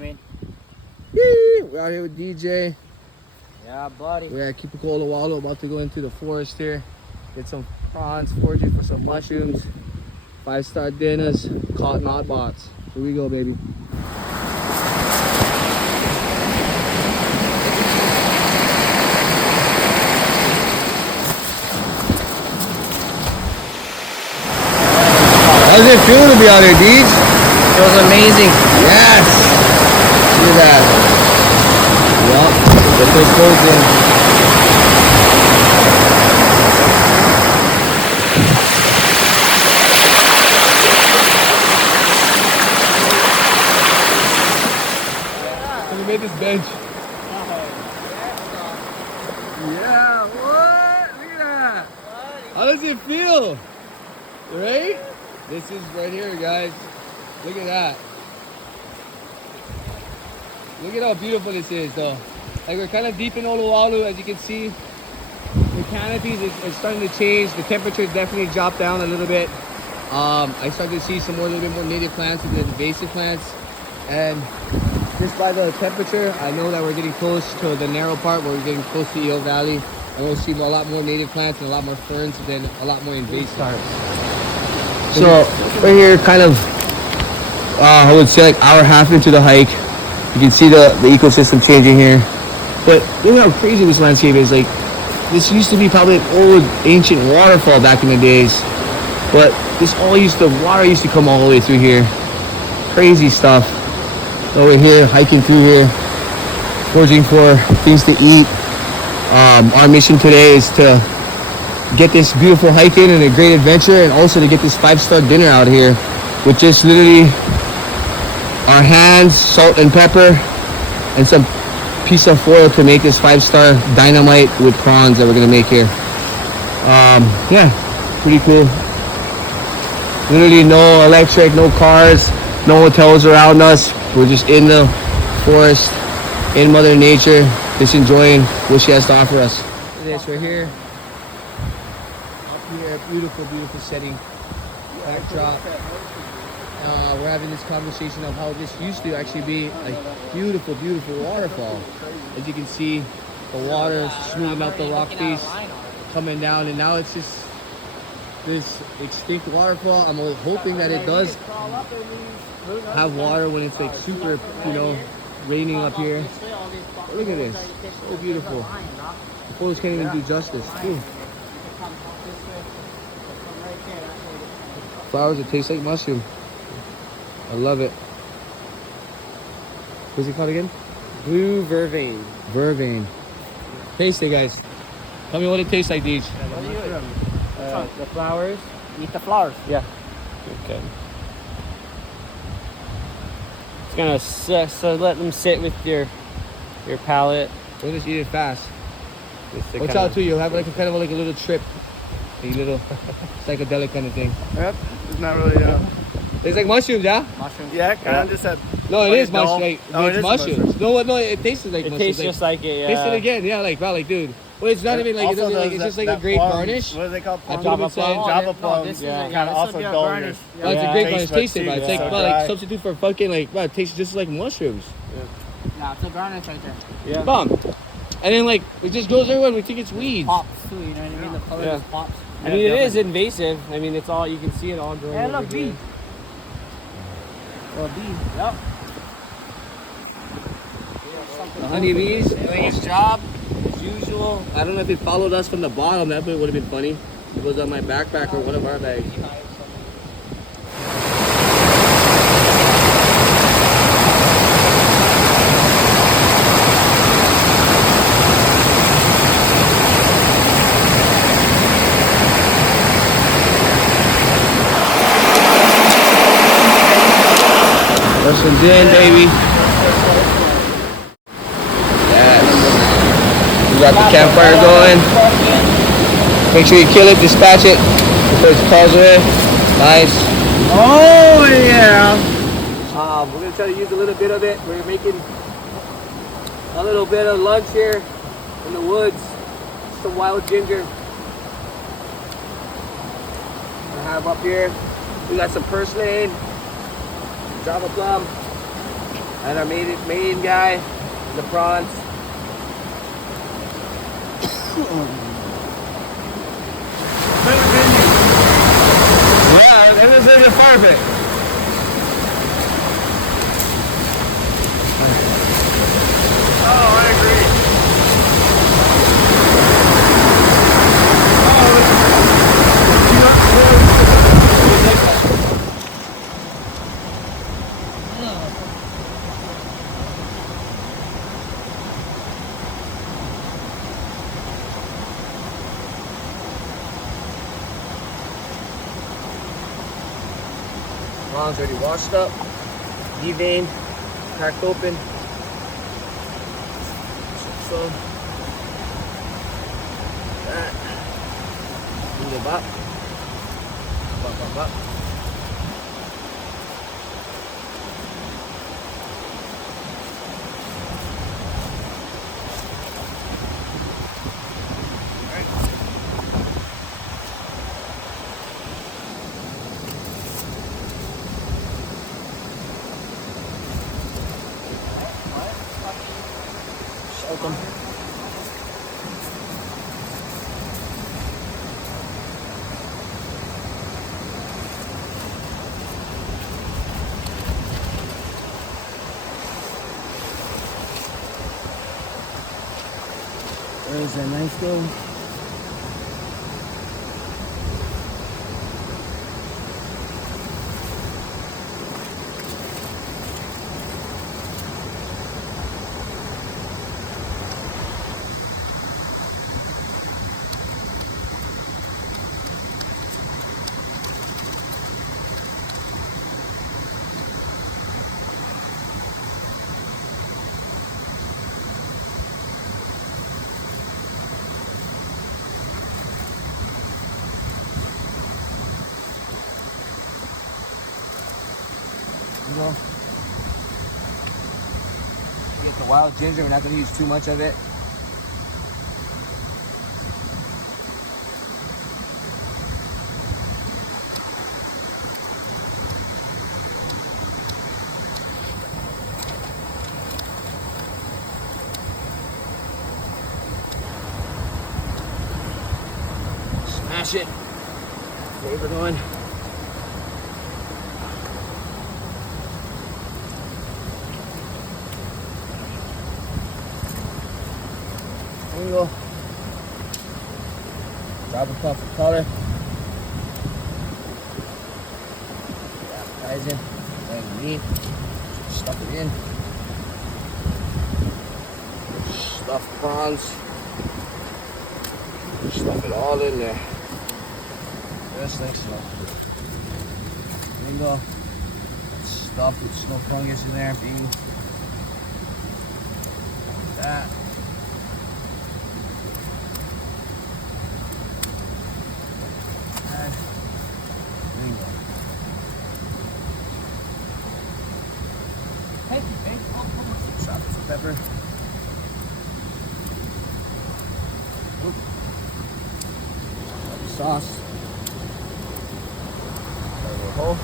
I mean? Yee! We're out here with DJ. Yeah, buddy. We're at Aloha, about to go into the forest here. Get some prawns, foraging for some mushrooms. 5-star dinners, caught knot bots. Here we go, baby. How does it feel to be out here, Deej? Feels amazing. Yes! Look at that. Yup, get those coats in. Let me make this bench. Yeah, what? Look at that. How does it feel? Right? This is right here, guys. Look at that. Look at how beautiful this is, though. Like, we're kind of deep in Oluwalu, as you can see. The canopies is starting to change. The temperature definitely dropped down a little bit. I started to see a little bit more native plants and the invasive plants. And just by the temperature, I know that we're getting close to the narrow part where we're getting close to Eel Valley. And we'll see a lot more native plants and a lot more ferns and then a lot more invasive. So we're here kind of, I would say like hour half into the hike. You can see the ecosystem changing here. But look how crazy this landscape is. Like, this used to be probably an old ancient waterfall back in the days. But this water used to come all the way through here. Crazy stuff. Over here, hiking through here, foraging for things to eat. Our mission today is to get this beautiful hike in and a great adventure, and also to get this 5-star dinner out here with just literally our hands, salt and pepper, and some piece of foil to make this 5-star dynamite with prawns that we're gonna make here. Yeah, pretty cool. Literally no electric, no cars, no hotels around us. We're just in the forest, in Mother Nature, just enjoying what she has to offer us. Look at this right here. Here, beautiful, beautiful setting, backdrop. We're having this conversation of how this used to actually be a beautiful, beautiful waterfall. As you can see, the water smoothing out the rock face, coming down, and now it's just this extinct waterfall. I'm hoping that it does have water when it's like super, raining up here. But look at this, so beautiful. The photos can't even do justice. Ooh. Flowers that taste like mushroom. I love it. What's it called again? Blue vervain. Vervain. Taste it, guys. Tell me what it tastes like, Deej. The flowers. Eat the flowers. Yeah. Okay. It's gonna so let them sit with your palate. We'll just eat it fast. Watch out too. You'll have like a little trip. A little psychedelic kind of thing. Yep. It's not really. It's like mushrooms, yeah? Mushrooms. Yeah, kind of just a. No, it is mushrooms. Like, oh, it's mushrooms. No, it tastes like It mushrooms. tastes just like it. Taste it again, yeah. Like, wow, like, dude. Well, it's not even like Also it's just like a great garnish. What is it called? I put Java them inside. plum. Java No, plum. this is Yeah. a- Kind of this also would be a dull garnish. your- Oh, it's a Yeah. great taste garnish. buds Taste it, too, but it's yeah. like, So well, like dry. substitute for fucking like, wow, it tastes just like mushrooms. Yeah, it's a garnish right there. Yeah. Bomb. And then like it just goes everywhere. We think it's weeds. Pops too, you know what I mean? The color Yeah. just pops. I mean, it is invasive. I mean, it's all, you can see it all growing. Hey, look, Oh, bee. yeah. Well, bee. Yep. The honeybees doing its job as usual. I don't know if it followed us from the bottom. That would have been funny. It was on my backpack or one of our bags. Russians in, baby. Yes. We got the campfire going. Make sure you kill it, dispatch it before its calls are in. Nice. Oh yeah. We're gonna try to use a little bit of it. We're making a little bit of lunch here in the woods. Some wild ginger. I have up here. We got some purslane, Java plum, And our main guy, the prawns. Yeah, it was in the fire pit. Oh, I agree. Prawns already washed up, deveined, cracked open. So that move it up. Up. Welcome. There's a nice little go. Get the wild ginger. We're not going to use too much of it. Smash it. Flavor going. There you go. Drop a puff of color. Guys in. And meat. Stuff it in. Stuffed prawns. Stuff it all in there. Just like so. There you go. Stuff with snow fungus in there. Bean. That. Salt and pepper. Sauce. Hole.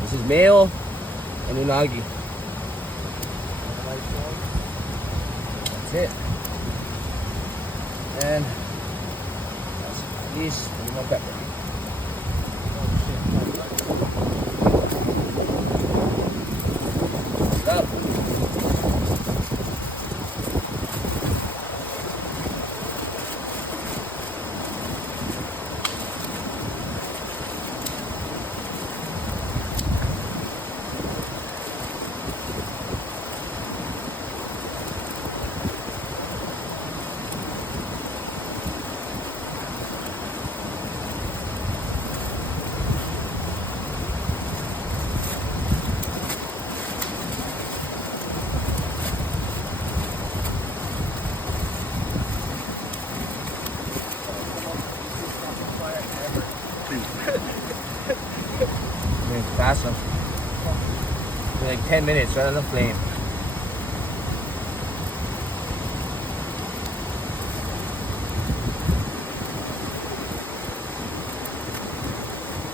This is mayo and unagi. That's it. And that's these and more pepper. Stop. Fast one. For like 10 minutes right on the flame.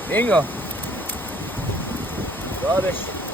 Bingo. Rubbish.